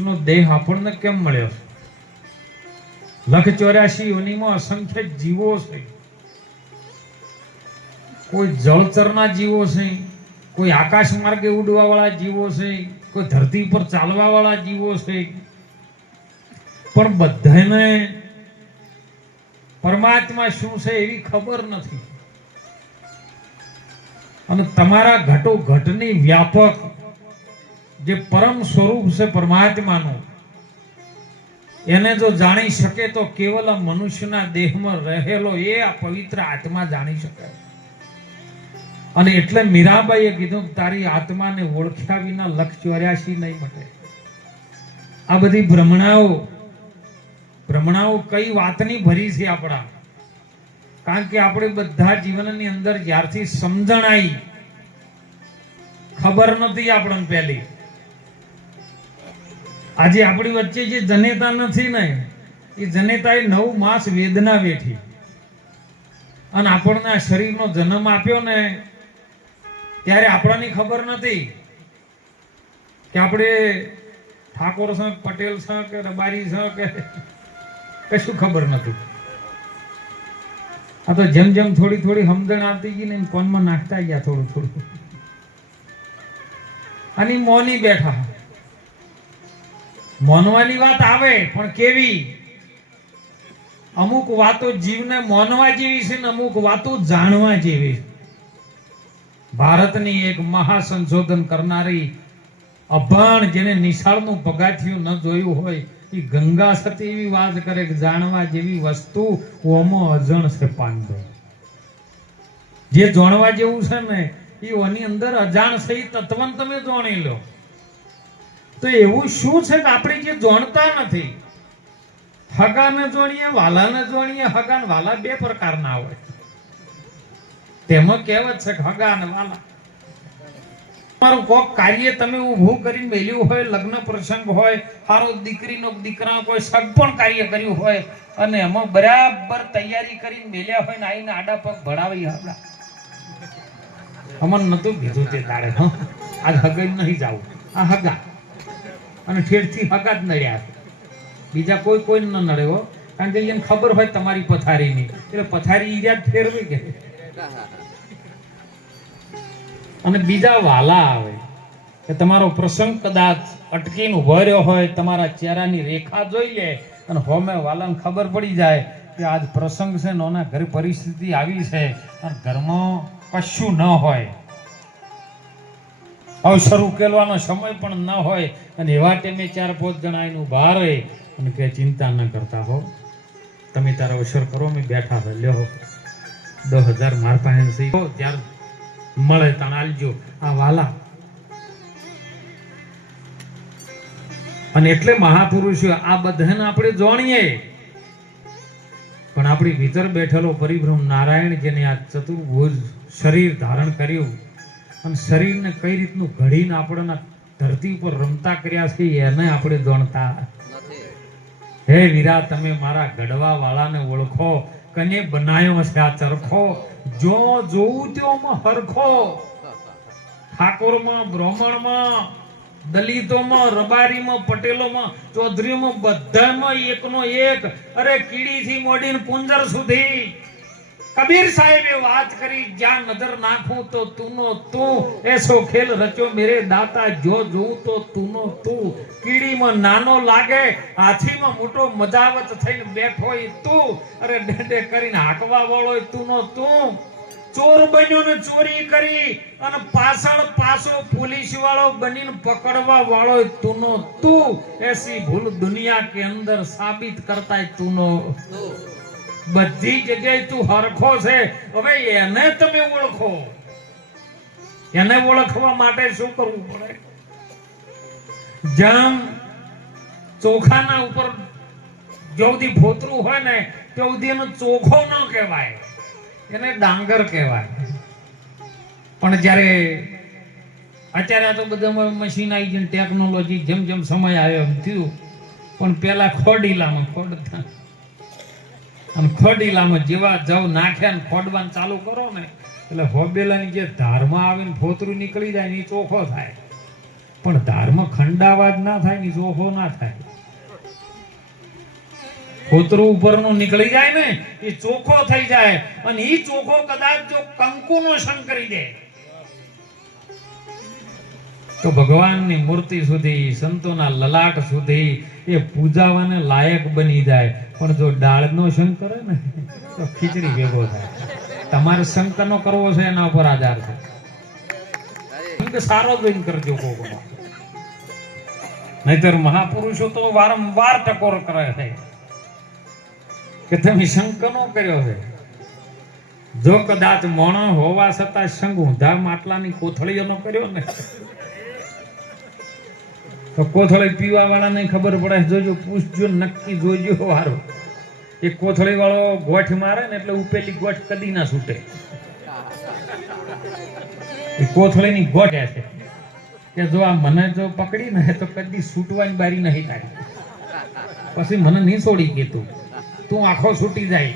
મનુષ્યનો દેહ આપણને કેમ મળ્યો? 184 યોનિમાં અસંખ્ય જીવો છે. કોઈ જળચરના જીવો છે, કોઈ આકાશ માર્ગે ઉડવા વાળા જીવો છે, કોઈ ધરતી પર ચાલવા વાળા જીવો છે, પણ બધાને પરમાત્મા શું છે એવી ખબર નથી. અને તમારા ઘટો ઘટની વ્યાપક જે પરમ સ્વરૂપ છે પરમાત્માનું, એને જો જાણી શકે તો કેવલ મનુષ્યના દેહમાં રહેલો એ આ પવિત્ર આત્મા જાણી શકે. અને એટલે મીરાબાઈએ કીધું કે તારી આત્માને ઓળખ્યા વિના 184 નહીં મટે. આ બધી ભ્રમણાઓ કઈ વાતની ભરી છે આપણા? કારણ કે આપણે બધા જીવનની અંદર જ્યારથી સમજણ આવી, ખબર નથી આપણને પહેલી. આજે આપણી વચ્ચે જે જનેતા નથી ને, એ જનેતાએ 9 માસ વેદના વેઠી અને આપણને આ શરીરનો જન્મ આપ્યો ને, ત્યારે આપણને ખબર નથી કે આપણે ઠાકોર છે, પટેલ છે કે રબારી છે કે કશું ખબર નથી. આ તો જેમ જેમ થોડી થોડી સમજણ આવતી ગઈ ને એમ કોનમાં નાખતા ગયા થોડું થોડું. અને મોની બેઠા. મોનવાની વાત આવે પણ કેવી? અમુક વાતો જીવને મોનવા જેવી છે ને અમુક વાતો જાણવા જેવી. ભારતની એક મહાસંશોધન કરનારી અભણ, જેને નિશાળનું પગાથિયું ન જોયું હોય, એ ગંગા સતી એવી વાત કરે કે જાણવા જેવી વસ્તુ ઓમો અજણ છે પાંડવ. જે જાણવા જેવું છે ને એ ઓની અંદર અજાણ છે, એ તત્વને તમે જાણી લો. તો એવું શું છે કે આપણે જે જાણતા નથી? હગાને જાણીએ, વાલાને જાણીએ. હગા ને વાલા 2 પ્રકારના હોય. તેમાં કહેવત છે કે હગા અને વાલા. તમારું કોક કાર્ય તમે ઊભું કરીને મેલ્યું હોય, લગ્ન પ્રસંગ હોય, હારો દીકરીનો દીકરા કોઈ સગપણ કાર્ય કર્યું હોય અને એમાં બરાબર તૈયારી કરીને મેલ્યા હોય ને આવીને આડા પગ ભળાવી આપડા અમન નતું કીધું તે તારે આજ હગાઈ નહીં જાવું. આ હગા અને ઠેરથી હગા જ નડ્યા. બીજા કોઈ ન નડે હો, કારણ કે એને ખબર હોય તમારી પથારીની, એટલે પથારી ઈરાદ ફેરવી કે. અને બીજા વાલા આવે કે તમારો પ્રસંગ કદાચ અટકીને ઉભો રહ્યો હોય, તમારા ચહેરાની રેખા જોઈ લે અને હોમે વાલાને ખબર પડી જાય કે આજ પ્રસંગ છે ને ઓના ઘરે પરિસ્થિતિ આવી છે અને ઘરમાં કશું ન હોય, અવસર ઉકેલવાનો સમય પણ ન હોય, અને એવા ટાઈમે 4-5 જણા એનું બહાર હોય અને કે ચિંતા ન કરતા હો, તમે તારા અવસર કરો, મેં બેઠા છે, લ્યો 10,000 માર પાસે ત્યારે મળે તણ આલજો. આ વાલા. અને એટલે મહાપુરુષો આ બધાને આપણે જાણીએ, પણ આપણી ભીતર બેઠેલો પરિભ્રમ નારાયણ, જેને આ ચતુર્ભુજ શરીર ધારણ કર્યું અને શરીરને કઈ રીતનું ઘડીને આપણને ધરતી ઉપર રમતા કર્યા છે, એને આપણે જાણતા નથી. હે વીરા, તમે મારા ગડવા વાળાને ઓળખો. કને બનાયો છે આ ચરખો? જો જોઉં ત્યોમાં હરખો. ઠાકોરમાં, બ્રાહ્મણમાં, દલિતોમાં, રબારીમાં, પટેલોમાં, ચૌધરીઓમાં, બધામાં એકનો એક. અરે કીડીથી મોડીને પુંજર સુધી કબીર સાહેબે વાત કરી, જ્યાં નજર નાખું તો તુંનો તું, એસો ખેલ રચો મેરે દાતા, જો જોઉં તો તુંનો તું. કીડીમાં નાનો લાગે, હાથીમાં મોટો મજાવત થઈને બેઠો હોય તું, અરે ડેડે કરીને હાંકવા વાળો તુંનો તું. ચોર બન્યો ને ચોરી કરી અને પાછળ પાછો પોલીસ વાળો બનીને પકડવા વાળો તુંનો તું. એસી ભૂલ દુનિયા કે અંદર સાબિત કરતા તુંનો તું. બધી જગ્યાએ તું હરખો છે. હવે એને તમે ઓળખો. એને ઓળખવા માટે શું કરવું પડે? જેમ ચોખાના ઉપર જોવદી ફોતરું હોય ને તેવદી એનો ચોખો ન કહેવાય, એને ડાંગર કહેવાય. પણ જ્યારે અત્યારે તો બધા મશીન આવી ગઈ, ટેકનોલોજી જેમ જેમ સમય આવ્યો એમ થયું. પણ પેલા ખોડીલામાં ખોડતા, અને ખોડીલામાં જેવા જવ નાખ્યા ને ખોડવાનું ચાલુ કરો ને એટલે હોબેલાની જે ધારમાં આવીને ફોતરું નીકળી જાય ને એ ચોખ્ખો થાય. પણ ધારમાં ખંડાવાજ ના થાય ને ચોખ્ખો ના થાય. ખોતરું ઉપરનું નીકળી જાય ને એ ચોખ્ખો થઈ જાય, અને એ ચોખ્ખો કદાચ જો કંકુનો સંગ કરી દે તો ભગવાનની મૂર્તિ સુધી, સંતોના લલાટ સુધી એ પૂજાવાને લાયક બની જાય. પણ જો ડાળનો સંગ કરે ને તો ખીચડી ભેગો થાય. તમારે સંકનો કરવો છે એના ઉપર આધાર છે. સારો જોઈને કરજો કોકો, નહીતર મહાપુરુષો તો વારંવાર ટકોર કરે છે કે તમે સંક નો કર્યો છે. જો કદાચ મોણો હોવા છતાં સંગ ઊંધા માટલાની કોથળીઓનો કર્યો ને તો કોથળી પીવા વાળાને ખબર પડે. જોજો, પૂછજો, નક્કી જોજો વારું. એ કોથળી વાળો ગોઠ મારે ને એટલે ઉપેલી ગોઠ કદી ના છૂટે. એ કોથળીની ગોઠ છે કે જો આ મને જો પકડી ને તો કદી છૂટવાની બારી નહીં થાય. પછી મને નહીં છોડી કે તું આખો છૂટી જાય.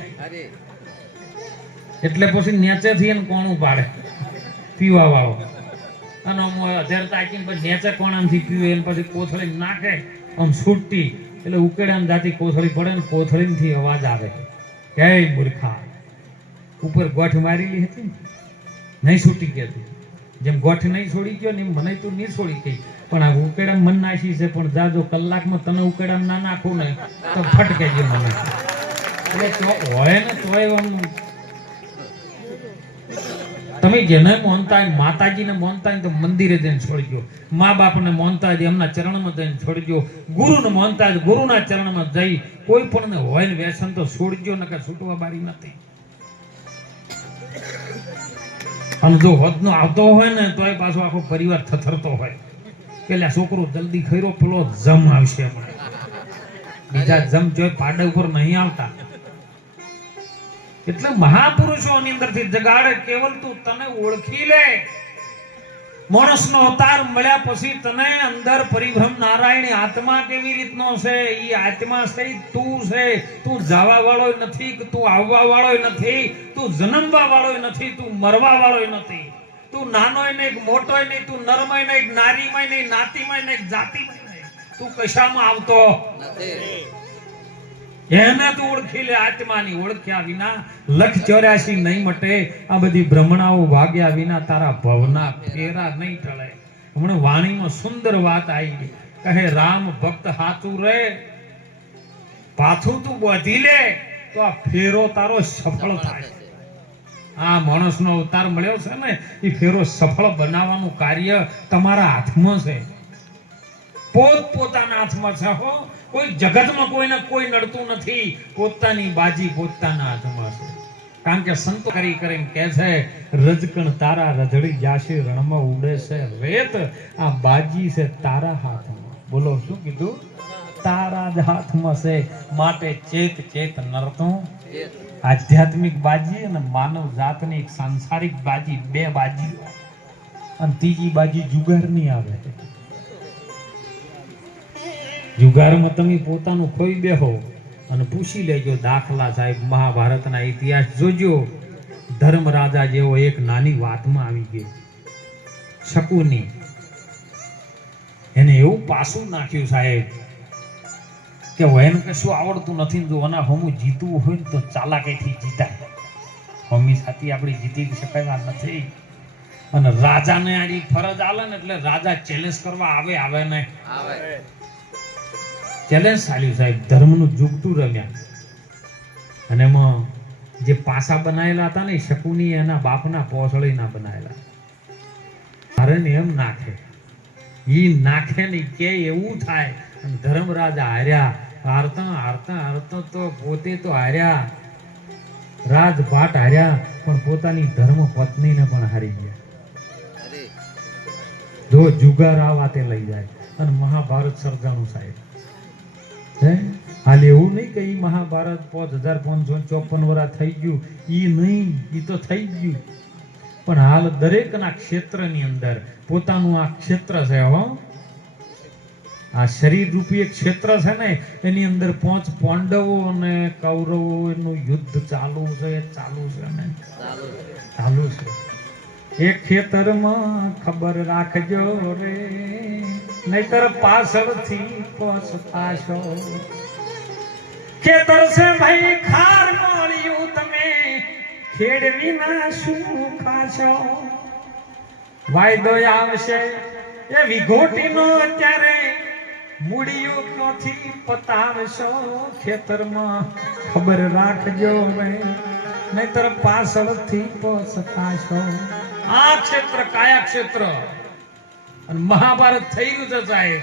એટલે પછી નેચેથી એને કોણું પાડે પીવા વાળો, અને હજાર તાકીને પછી નેચે કોણાથી પીવે એને પછી કોથળી નાખે આમ છૂટતી એટલે ઉકેડાને જાતી કોથળી પડે ને કોથળીથી અવાજ આવે કે મૂર્ખા, ઉપર ગોઠ મારેલી હતી નહીં છૂટી ગઈ. જેમ ગોઠ નહીં છોડી ગયો ને એમ મને તું નહીં છોડી ગઈ, પણ આ ઉકેડા મન નાખી છે. પણ જા જો કલાકમાં તને ઉકેડામાં ના નાખું ને તો ફટકે છે મને. એટલે હોય ને તોય આમ તમે જેને માનતા હોય, માતાજીને માનતા હોય તો મંદિરે જઈને છોડજો, મા બાપને માનતા હોય એમના ચરણમાં જઈને છોડજો, ગુરુને માનતા હોય ગુરુના ચરણમાં જઈ કોઈ પણ ને હોય ને વ્યસન તો છોડજો, નકર છૂટવા બારી નથી. અને જો હોદનો આવતો હોય ને તોય પાછો આખો પરિવાર થથરતો હોય કે છોકરો જલ્દી ખઈરો, પેલો જમ આવશે. બીજા જમ જોઈ પાડા ઉપર નહીં આવતા. એટલે મહાપુરુષોની અંદરથી જગાડે. કેવલ તું તને ઓળખી લે. માણસનો અવતાર મળ્યા પછી તને અંદર પરિભ્રમ નારાયણી આત્મા કેવી રીતનો છે, એ આત્મા છે તું છે. તું જવા વાળો નથી, તું આવવા વાળો નથી, તું જન્મવા વાળો નથી, તું મરવા વાળો નથી. તું નાનોય નહીં, મોટોય નહીં, તું નરમય નહીં, નારીમય નહીં, નાતીમય નહીં, જાતિમય નહીં. તું કશામાં આવતો નથી. એને તું ઓળખી લે. આત્માની ઓળખ્યા વિના 184 નહીં મટે. આ બધી ભ્રમણાઓ ભાગ્યા વિના તારા ભવના ફેરા નહીં ટળે. હમણાં વાણીમાં સુંદર વાત આવી, કહે રામ ભક્ત હાચું રે, પાછું તું બાંધી લે તો આ ફેરો તારો સફળ થાય. આ માણસનો અવતાર મળ્યો છે ને એ ફેરો સફળ બનાવવાનું કાર્ય તમારા હાથમાં છે, પોતાના હાથમાં છે. હો, કોઈ જગતમાં કોઈને કોઈ નડતું નથી. પોતાની બાજી પોતાના હાથમાં છે. કારણ કે સંતો કરી કરીને કહે છે રજકણ તારા રજડી જાશે, રણમાં ઉડે છે રેત, આ બાજી છે તારા હાથમાં. બોલો શું કીધું? તારા જ હાથમાં છે. માટે ચેત ચેત નરતું. આધ્યાત્મિક બાજી અને માનવ જાતની એક સાંસારિક બાજી, બે બાજી, અને ત્રીજી બાજી જુગારની આવે. જુગારમાં તમે પોતાનું ખોઈ બેહો અને પૂછી લેજો. દાખલા સાહેબ મહાભારતના ઇતિહાસ જોજો. ધર્મ રાજા જેવો એક નાની વાતમાં આવી ગયો. શકુની એને એવું પાસું નાખ્યું સાહેબ કે એને કશું આવડતું નથી. જો એના હમું જીતવું હોય ને તો ચાલાકીથી જીતાય. હમી સાથે આપણી જીતી શકાય નથી. અને રાજાને આ ફરજ આલે ને એટલે રાજા ચેલેન્જ કરવા આવે ને ચેલેન્જ ચાલ્યું સાહેબ. ધર્મનું જુગતું રમ્યા. અને એમાં જે પાસા બનાવેલા હતા ને શકુની એના બાપના પોસળીના બનાવેલા. મારે ને એમ નાખે, ઈ નાખે ને કે એવું થાય. અને ધર્મરાજા હાર્યા. હારતા હારતા હારતા તો પોતે તો હાર્યા, રાજભાટ હાર્યા, પણ પોતાની ધર્મ પત્નીને પણ હારી ગયા. જો જુગાર આ વાતે લઈ જાય. અને મહાભારત સર્જાનું સાહેબ. હાલ એવું નહીં કે ઈ મહાભારત 5554 વર્ષ થઈ ગયું, ઈ નહીં, ઈ તો થઈ ગયું. પણ હાલ દરેકના ક્ષેત્રની અંદર પોતાનું આ ક્ષેત્ર છે. હો, આ શરીર રૂપી એક ક્ષેત્ર છે ને, એની અંદર 5 પાંડવો અને કૌરવો એનું યુદ્ધ ચાલુ છે ને ચાલુ છે. એક ખેતરમાં ખબર રાખજો રે, નહીતર પાછળથી પછતાશો. ખેતર છે ભાઈ ખાર મળ્યું, તમે ખેડવી ના શું ખાશો. વાયદો આવશે એ વિઘોટીનો, અત્યારે મૂડીયું ક્યાંથી પતાવશો. ખેતરમાં ખબર રાખજો ભાઈ, નહીતર પાછળથી પછતાશો. આ ક્ષેત્ર કાયા ક્ષેત્ર અને મહાભારત થઈ ગયું છે સાહેબ.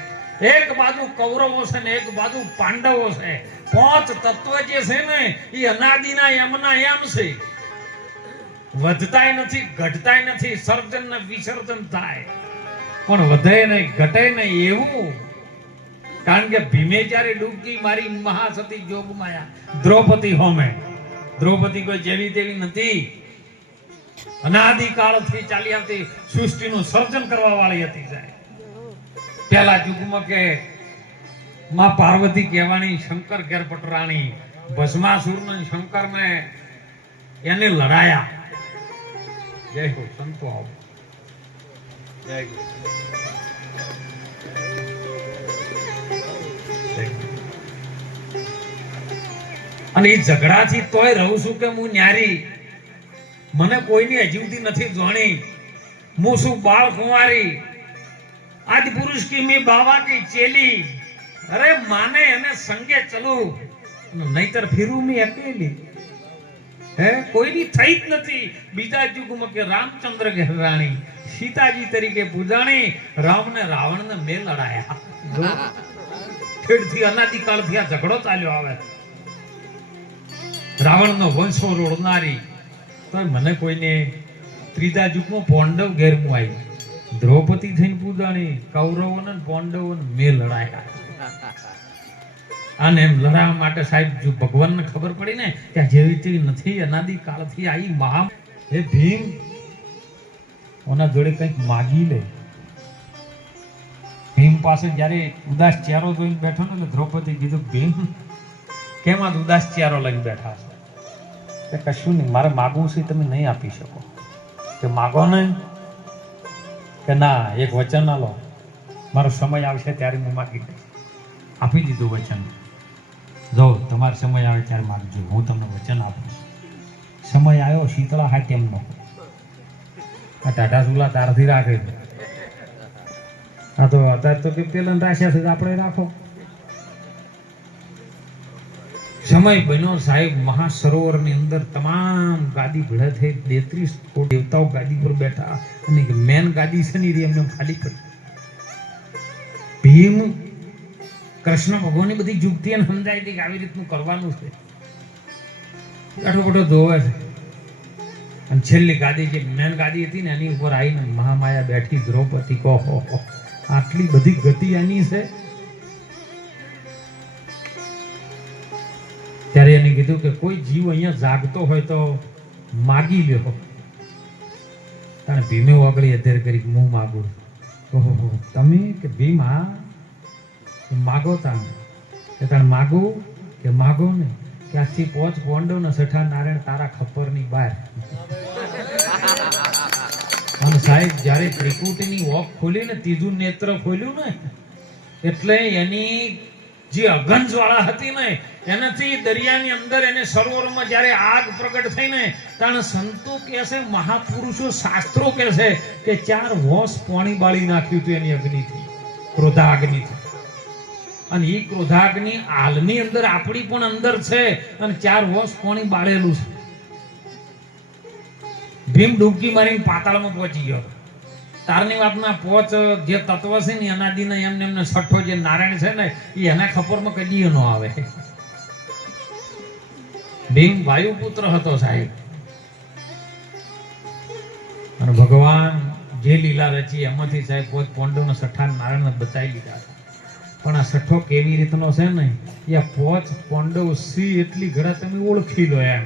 એક બાજુ કૌરવો છે ને એક બાજુ પાંડવો છે. 5 તત્વ જે છે ને એ અનાદિના એમના એમ છે, વધતાય નથી ઘટતાય નથી, સર્જન ને વિસર્જન થાય પણ વધે નહીં ઘટે નહીં એવું. કારણ કે ભીમે જ્યારે ડૂબકી મારી મહાસતી જોગમાયા દ્રૌપદી હોમે. દ્રૌપદી કોઈ જેવી તેવી નથી, અનાદિકાળથી ચાલી આવતી સૃષ્ટિનું સર્જન કરવા વાળી હતી સાહેબ. પહેલા યુગમાં કે માં પાર્વતી કહેવાની, શંકર ઘેર પટરાણી, ભસ્માસુરને શંકરને એને લડાયા. જય હો સંતો આવો. જય હો. અને એ ઝઘડાથી તોય રહું છું કે હું ન્યારી, મને કોઈની હજીવતી નથી જોણી. હું શું બાળ કુંવારી, આદિ પુરુષ કી મેં બાવા કી ચેલી. અરે માને એને સંગે ચલું, નહીતર ફિરું મેં અકેલી. હે કોઈની થઈ જ નથી. બીજા યુગમાં કે રામચંદ્ર ઘેરાણી, સીતાજી તરીકે પૂજાણી, રામને રાવણને મેં લડાયા. ખેડથી અનાદિકાળથી આ ઝઘડો ચાલ્યો આવે. રાવણનો વંશો રોડનારી, તો મને કોઈને. ત્રીજા યુગમાં પાંડવ ઘેરમું આવી, દ્રૌપદી થઈને પૂજાણી, કૌરવોને પાંડવોને મેં લડાયા. અને એમ લડાવવા માટે સાહેબ જો ભગવાનને ખબર પડી ને કે જેવી તેવી નથી, અનાદિકાળથી આવી મહા. હે ભીમ, ઓના જોડે કંઈક માગી લે. ભીમ પાસે જ્યારે ઉદાસ ચહેરો જોઈને બેઠો ને એટલે દ્રૌપદી કીધું, ભીમ કેમ આ ઉદાસ ચહેરો લઈને બેઠા છો? કે કશું નહીં, મારે માગવું છે તમે નહીં આપી શકો. કે માગો ને. કે ના, એક વચન ના લો, મારો સમય આવશે ત્યારે હું માગી દઈશ. આપી દીધું વચન. જો તમારો સમય આવે ત્યારે માગજો, હું તમને વચન આપીશ. સમય આવ્યો, શીતળા હાથ એમનો આ ટાટા સુલા તારથી રાખે છે. હા તો અત્યારે તો કે પેલા રાખ્યા છે, આપણે રાખો. સમય બન્યો સાહેબ. મહાસરોવરની અંદર તમામ ગાદી ભેળા થઈ, 33 દેવતાઓ ગાદી પર બેઠા, અને મેન ગાદી છે ને એમને ખાલી કરી. ભીમ કૃષ્ણ ભગવાનની બધી યુક્તિ એને સમજાય હતી કે આવી રીતનું કરવાનું છે. બેઠો બેઠો ધોવે છે, અને છેલ્લી ગાદી જે મેન ગાદી હતી ને એની ઉપર આવીને મહામાયા બેઠી. દ્રૌપદી કહો, આટલી બધી ગતિ એની છે. ત્યારે એને કીધું કે કોઈ જીવ અહીંયા જાગતો હોય તો માગી લ્યો. કારણ ભીમે ઓગળી અધેર કરી, હું માગું. ઓહો તમે? કે ભીમ હા માગો. તાણ કે તાણ માગું કે માગો ને. કે આજથી 5 પાંડવ ને 6 નારાયણ તારા ખપ્પરની બહાર. અને સાહેબ જ્યારે ત્રિકુટીની ઓખ ખોલી ને, ત્રીજું નેત્ર ખોલ્યું ને, એટલે એની જે અગનજ્વાળા હતી ને એનાથી દરિયાની અંદર એને સરોવરમાં જ્યારે આગ પ્રગટ થઈ ને, તાણે સંતો કહે છે, મહાપુરુષો શાસ્ત્રો કહે છે કે 4 હોશ પાણી બાળી નાખ્યું હતું એની અગ્નિથી, ક્રોધાગ્નિથી. અને એ ક્રોધાગ્નિ હાલની અંદર આપણી પણ અંદર છે, અને 4 હોશ પાણી બાળેલું છે. ભીમ ડૂબકી મારીને પાતાળમાં પહોંચી ગયો. તારની વાતના 5 જે તત્વ છે ને અનાદિના એમને એમને છઠ્ઠો જે નારાયણ છે ને એ એના ખપરમાં કદી ન આવે. ભીમ વાયુપુત્ર હતો સાહેબ, અને ભગવાન જે લીલા રચી એમાંથી સાહેબ 5 પાંડવના 6 નારાયણને બચાવી લીધા. પણ આ છઠ્ઠો કેવી રીતનો છે ને, એ 5 પાંડવ સી એટલી ઘડા તમે ઓળખી લો એમ.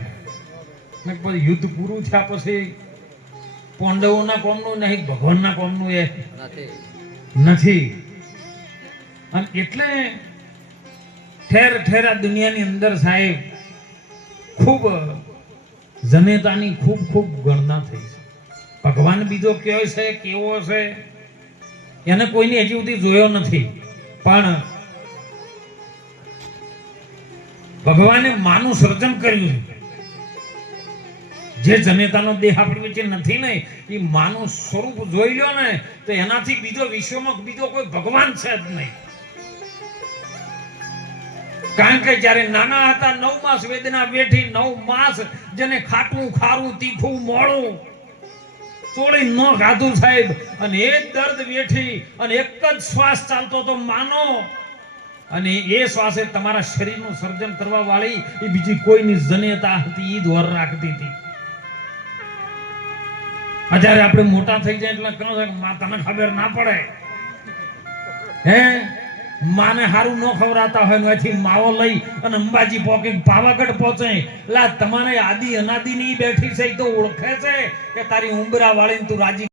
પછી યુદ્ધ પૂરું થયા પછી પાંડવોના કોમનું નહીં, ભગવાનના કોમનું એ નથી. અને એટલે ઠેર ઠેર આ દુનિયાની અંદર સાહેબ ખૂબ જનેતાની ખૂબ ગણના થઈ છે. ભગવાન બીજો કયો છે કેવો છે એને કોઈની હજી સુધી જોયો નથી, પણ ભગવાને માનું સર્જન કર્યું છે. જે જનેતાનો દેહ આપણી વચ્ચે નથી ને એ માનું સ્વરૂપ જોઈ લો ને તો એનાથી બીજો વિશ્વમાં બીજો કોઈ ભગવાન છે જ નહીં. કારણ કે જ્યારે નાના હતા 9 માસ વેદના વેઠી, 9 માસ જેને ખાટું ખારું તીખું મોળું ચોળી ન ખાધું સાહેબ, અને એ દર્દ વેઠી અને એક જ શ્વાસ ચાલતો તો માનો, અને એ શ્વાસે તમારા શરીરનું સર્જન કરવા વાળી એ બીજી કોઈની જનેતા હતી, ઈ જ વર રાખતી હતી. જ્યારે આપણે મોટા થઈ જાય એટલે કહો છો તને ખબર ના પડે, હે માને હારું ન ખવરાતા હોય એથી માવો લઈ અને અંબાજી પોકે પાવાગઢ પહોંચે, એટલે તમારે આદિ અનાદિ ની બેઠી છે તો ઓળખે છે કે તારી ઉંબરા વાળીને તું રાજી